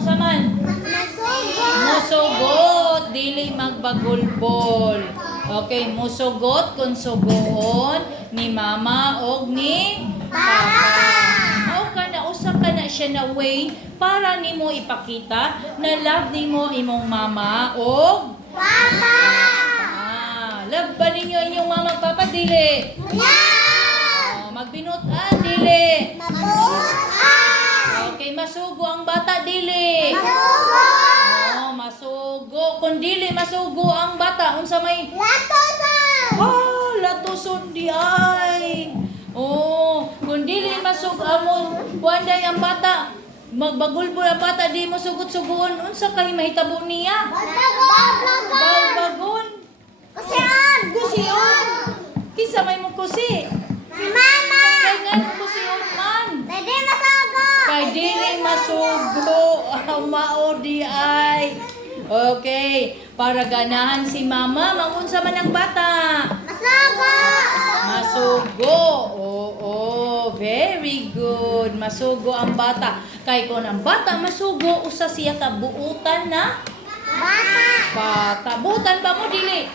unsa man? Musugot, dili magbagulbol. Okay, musugot kung sugoon ni mama og ni papa. Mao kana usa kana siya na way para nimo ipakita na love nimo imong mama og Papa! love ba ninyo inyong mama ug papa dili? Magbinutan dili. Okay, masugo ang bata dili. Masugo. Kung dili masugo ang bata, unsa may latoson di ay. Kung dili masugo amon, kuanday ang bata, magbagulbol ang bata, di mo sugot-sugoon, unsa kay mahitabo niya? Balbagon. Kusion. Kinsa may mo kusi? Kay nga mo kusion man. Kay dili masugo ang mao di ay. Okay, para ganahan si mama, mangunsa man ang bata. Masugo. Oo, very good. Masugo ang bata. Kay kung ang bata masugo, usa siya ka buutan na bata. Buutan ba mo dili?